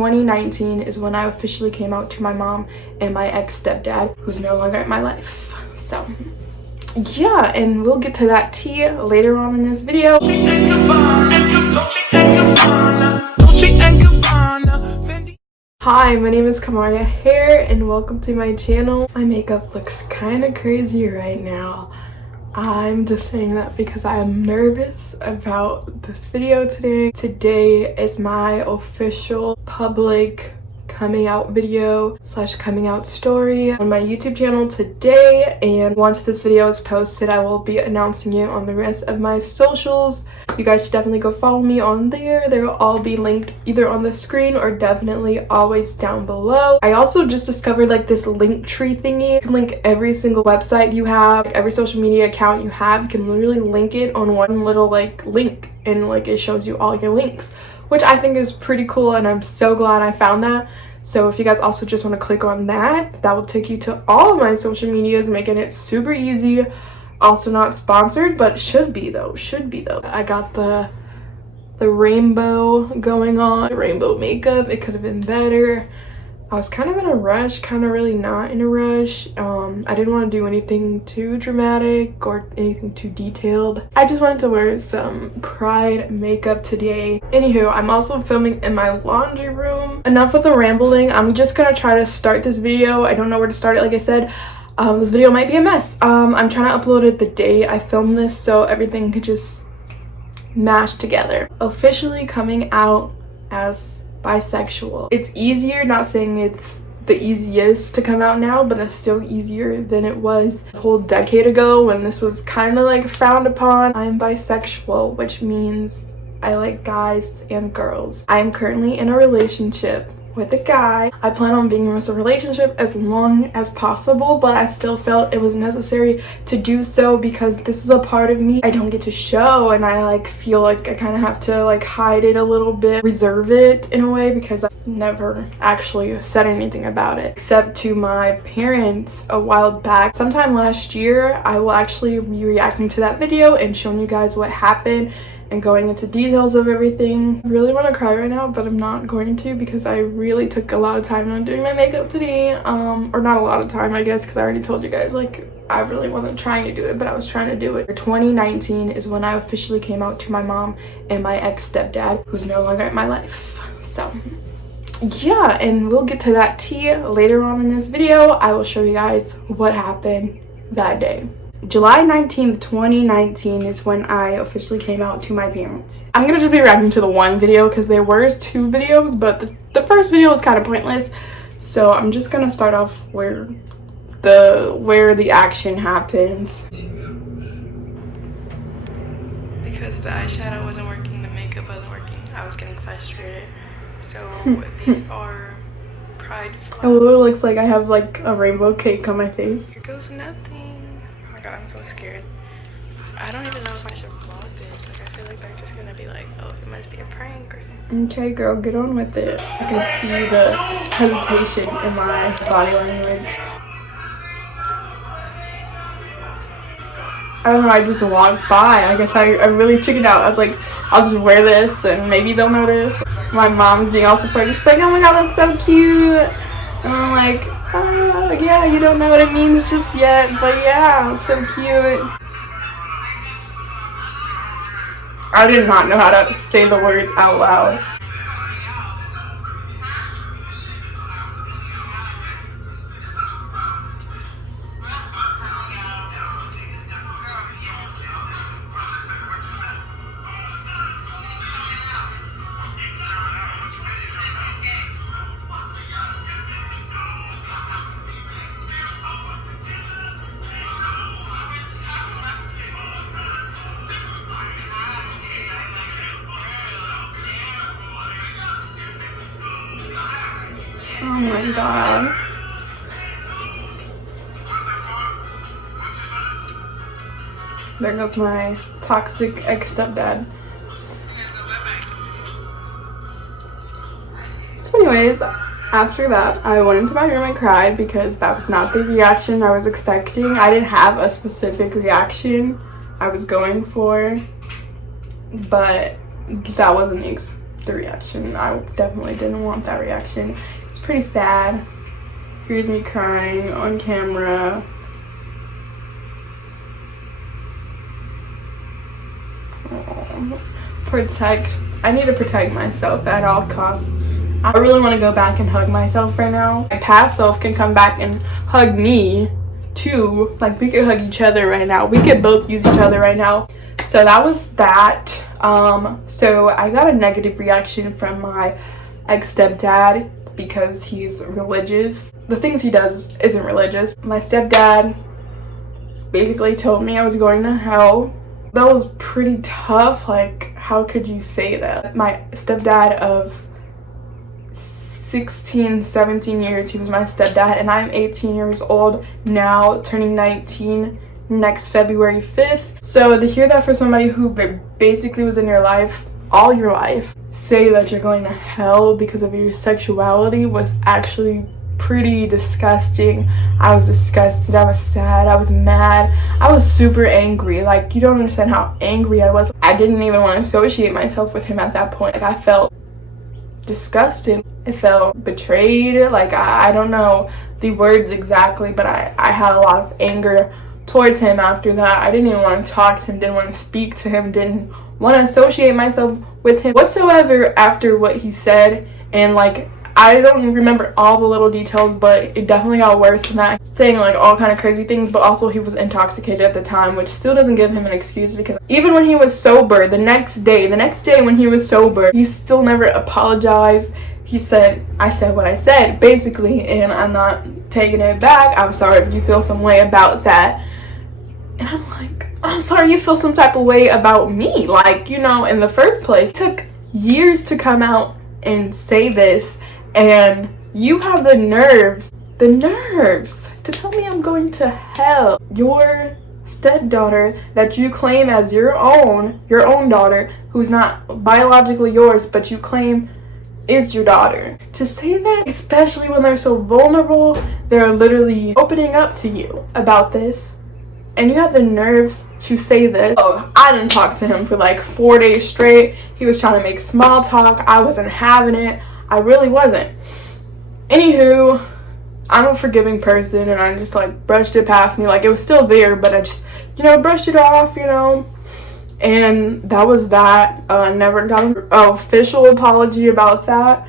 2019 is when I officially came out to my mom and my ex-stepdad, who's no longer in my life. So yeah, and we'll get to that tea later on in this video. Hi, my name is Camarriia here and welcome to my channel. My makeup looks kind of crazy right now. I'm just saying that because I am nervous about this video today. Today is my official public coming out video / coming out story on my YouTube channel today, and once this video is posted I will be announcing it on the rest of my socials. You guys should definitely go follow me on there. They will all be linked either on the screen or definitely always down below. I also just discovered like this link tree thingy. You can link every single website you have, every social media account you have. You can literally link it on one little like link, and like it shows you all your links, which I think is pretty cool, and I'm so glad I found that. So if you guys also just want to click on that, that will take you to all of my social medias, making it super easy. Also not sponsored, but should be though. I got the rainbow going on, rainbow makeup. It could have been better. I was kind of in a rush, kind of really not in a rush. I didn't want to do anything too dramatic or anything too detailed. I just wanted to wear some pride makeup today. Anywho, I'm also filming in my laundry room. Enough with the rambling. I'm just gonna try to start this video. I don't know where to start it, like I said. This video might be a mess. I'm trying to upload it the day I filmed this so everything could just mash together. Officially coming out as bisexual. It's easier, not saying it's the easiest to come out now, but it's still easier than it was a whole decade ago when this was kind of like frowned upon. I'm bisexual, which means I like guys and girls. I am currently in a relationship with a guy. I plan on being in this relationship as long as possible, but I still felt it was necessary to do so because this is a part of me I don't get to show, and I like feel like I kind of have to like hide it a little bit, reserve it in a way, because I've never actually said anything about it except to my parents a while back. Sometime last year I will actually be reacting to that video and showing you guys what happened and going into details of everything. I really want to cry right now, but I'm not going to because I really took a lot of time on doing my makeup today. Or not a lot of time, I guess, because I already told you guys, like, I really wasn't trying to do it, but I was trying to do it. 2019 is when I officially came out to my mom and my ex-stepdad, who's no longer in my life. So yeah, and we'll get to that tea later on in this video. I will show you guys what happened that day. July 19th, 2019 is when I officially came out to my parents. I'm gonna just be reacting to the one video because there were two videos, but the first video was kind of pointless. So I'm just gonna start off where the action happens. Because the eyeshadow wasn't working, the makeup wasn't working, I was getting frustrated. So these are pride flowers. It literally looks like I have like a rainbow cake on my face. Here goes nothing. Oh my god, I'm so scared. I don't even know if I should vlog this. Like, I feel like they're just gonna be like, oh, it must be a prank or something. Okay, girl, get on with it. I can see the hesitation in my body language. I don't know, I just walked by. I guess I really chickened out. I was like, I'll just wear this and maybe they'll notice. My mom's being all supportive. She's like, oh my god, that's so cute. And I'm like, oh, yeah, you don't know what it means just yet, but yeah, it's so cute. I did not know how to say the words out loud. Oh my god. There goes my toxic ex-stepdad. So anyways, after that, I went into my room and cried because that was not the reaction I was expecting. I didn't have a specific reaction I was going for, but that wasn't the reaction. I definitely didn't want that reaction. It's pretty sad. Here's me crying on camera. I need to protect myself at all costs. I really want to go back and hug myself right now. My past self can come back and hug me too. Like, we could hug each other right now. We could both use each other right now. So that was that. So I got a negative reaction from my ex-stepdad because he's religious. The things he does isn't religious. My stepdad basically told me I was going to hell. That was pretty tough. Like, how could you say that? My stepdad of 16, 17 years, he was my stepdad, and I'm 18 years old now, turning 19 next February 5th. So to hear that for somebody who basically was in your life all your life, say that you're going to hell because of your sexuality was actually pretty disgusting. I was disgusted, I was sad, I was mad, I was super angry. Like, you don't understand how angry I was. I didn't even want to associate myself with him at that point. Like, I felt disgusted. I felt betrayed. Like, I don't know the words exactly, but I had a lot of anger towards him after that. I didn't even want to talk to him, didn't want to speak to him, didn't want to associate myself with him whatsoever after what he said. And like, I don't remember all the little details, but it definitely got worse than that. Saying like all kind of crazy things, but also he was intoxicated at the time, which still doesn't give him an excuse, because even when he was sober, the next day when he was sober, he still never apologized. He said, I said what I said, basically, and I'm not taking it back. I'm sorry if you feel some way about that. And I'm like, I'm sorry you feel some type of way about me. Like, you know, in the first place, it took years to come out and say this, and you have the nerves to tell me I'm going to hell. Your stepdaughter that you claim as your own daughter, who's not biologically yours, but you claim is your daughter. To say that, especially when they're so vulnerable, they're literally opening up to you about this, and you have the nerves to say this. Oh, I didn't talk to him for like 4 days straight. He was trying to make small talk. I wasn't having it. I really wasn't. Anywho, I'm a forgiving person, and I just like brushed it past me. Like, it was still there, but I just, you know, brushed it off, you know. And that was that. Never got an official apology about that.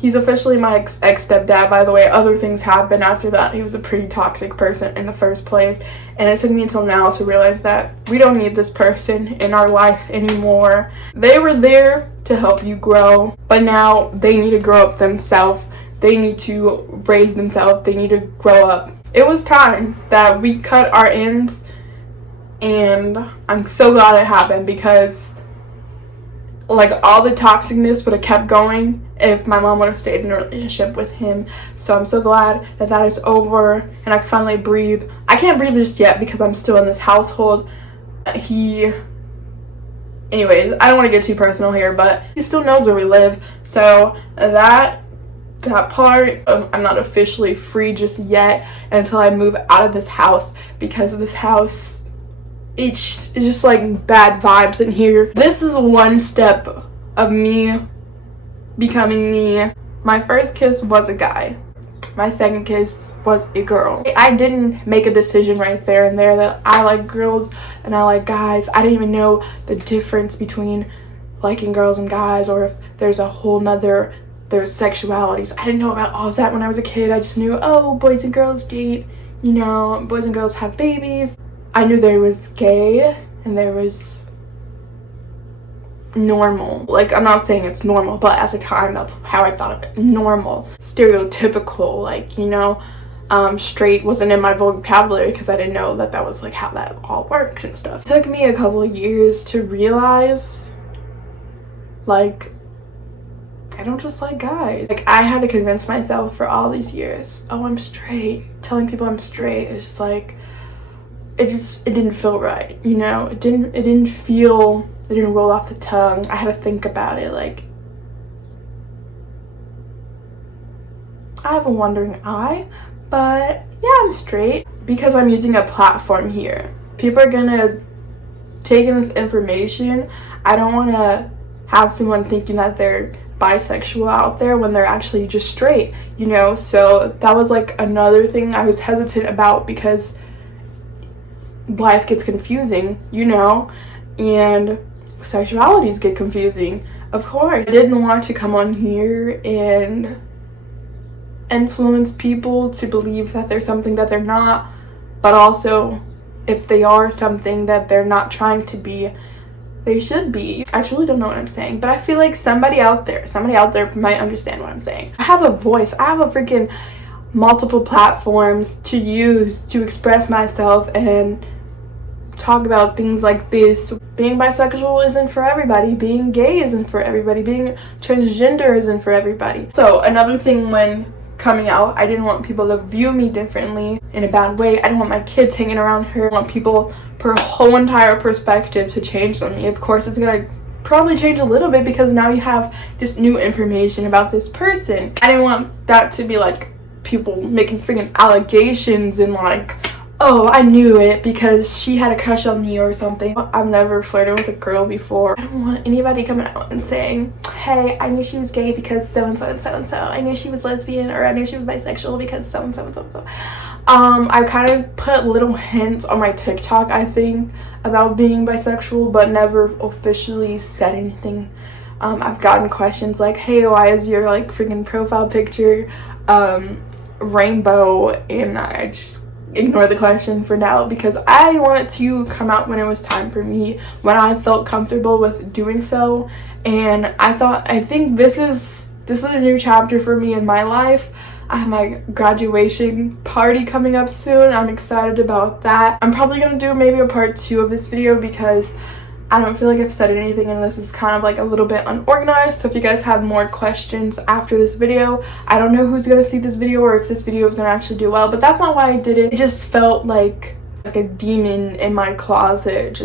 He's officially my ex-stepdad, by the way. Other things happened after that. He was a pretty toxic person in the first place, and it took me until now to realize that we don't need this person in our life anymore. They were there to help you grow, but now they need to grow up themselves. They need to raise themselves. They need to grow up. It was time that we cut our ends, and I'm so glad it happened, because like, all the toxicness would have kept going if my mom would have stayed in a relationship with him. So I'm so glad that that is over and I can finally breathe. I can't breathe just yet because I'm still in this household. Anyways, I don't want to get too personal here, but he still knows where we live. So that part of, I'm not officially free just yet until I move out of this house, because this house, it's just like bad vibes in here. This is one step of me becoming me. My first kiss was a guy. My second kiss was a girl. I didn't make a decision right there and there that I like girls and I like guys. I didn't even know the difference between liking girls and guys, or if there's a whole nother, there's sexualities. I didn't know about all of that when I was a kid. I just knew, oh, boys and girls date, you know, boys and girls have babies. I knew there was gay and there was normal. Like, I'm not saying it's normal, but at the time that's how I thought of it. Normal, stereotypical, like, you know. Straight wasn't in my vocabulary because I didn't know that that was like how that all worked and stuff. It took me a couple of years to realize, like, I don't just like guys. Like, I had to convince myself for all these years, oh, I'm straight. Telling people I'm straight is just like, it didn't feel right, you know. It didn't roll off the tongue. I had to think about it. Like, I have a wandering eye, but yeah, I'm straight because I'm using a platform here. People are gonna take in this information. I don't want to have someone thinking that they're bisexual out there when they're actually just straight, you know? So that was like another thing I was hesitant about, because life gets confusing, you know, and sexualities get confusing, of course. I didn't want to come on here and influence people to believe that they're something that they're not, but also if they are something that they're not trying to be, they should be. I truly don't know what I'm saying, but I feel like somebody out there might understand what I'm saying. I have a voice. I have a freaking multiple platforms to use to express myself and talk about things like this. Being bisexual isn't for everybody. Being gay isn't for everybody. Being transgender isn't for everybody. So another thing when coming out, I didn't want people to view me differently in a bad way. I didn't want my kids hanging around her. I want people, her whole entire perspective to change on me. Of course, it's gonna probably change a little bit because now you have this new information about this person. I didn't want that to be like people making freaking allegations and like, oh, I knew it because she had a crush on me or something. I've never flirted with a girl before. I don't want anybody coming out and saying, hey, I knew she was gay because so-and-so and so-and-so. I knew she was lesbian, or I knew she was bisexual because so-and-so and so-and-so. I kind of put little hints on my TikTok, I think, about being bisexual, but never officially said anything. I've gotten questions like, hey, why is your like freaking profile picture rainbow? And I just ignore the question for now because I want it to come out when it was time for me, when I felt comfortable with doing so. And I think this is a new chapter for me in my life. I have my graduation party coming up soon. I'm excited about that. I'm probably gonna do maybe a part 2 of this video because I don't feel like I've said anything and this is kind of like a little bit unorganized. So if you guys have more questions after this video, I don't know who's gonna see this video or if this video is gonna actually do well, but that's not why I did it. It just felt like a demon in my closet,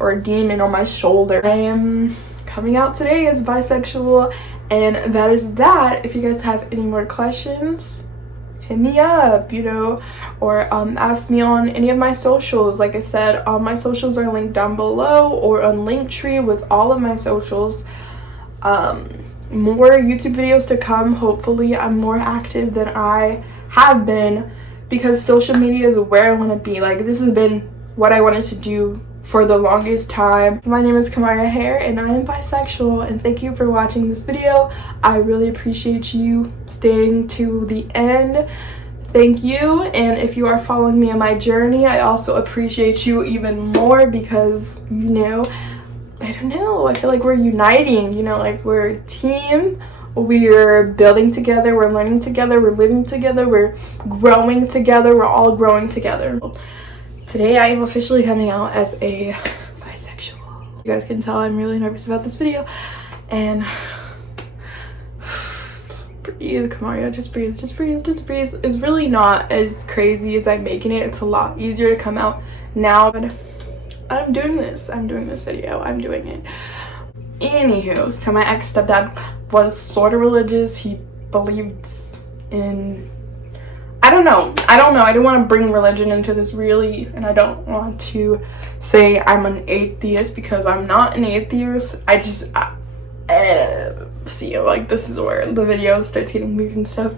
or a demon on my shoulder. I am coming out today as bisexual, and that is that. If you guys have any more questions, hit me up, you know, or ask me on any of my socials. Like I said, all my socials are linked down below or on Linktree with all of my socials. More YouTube videos to come. Hopefully I'm more active than I have been because social media is where I want to be. Like, this has been what I wanted to do for the longest time. My name is Camarriia and I am bisexual, and thank you for watching this video. I really appreciate you staying to the end. Thank you. And if you are following me on my journey, I also appreciate you even more because, you know, I don't know, I feel like we're uniting, you know, like we're a team. We're building together, we're learning together, we're living together, we're growing together, we're all growing together. Today I am officially coming out as a bisexual. You guys can tell I'm really nervous about this video. And breathe, Camarriia, just breathe, just breathe, just breathe. It's really not as crazy as I'm making it. It's a lot easier to come out now, but I'm doing this video, I'm doing it. Anywho, so my ex-stepdad was sort of religious. He believed in, I don't know. I don't want to bring religion into this really, and I don't want to say I'm an atheist because I'm not an atheist. See, like, this is where the video starts getting weird and stuff.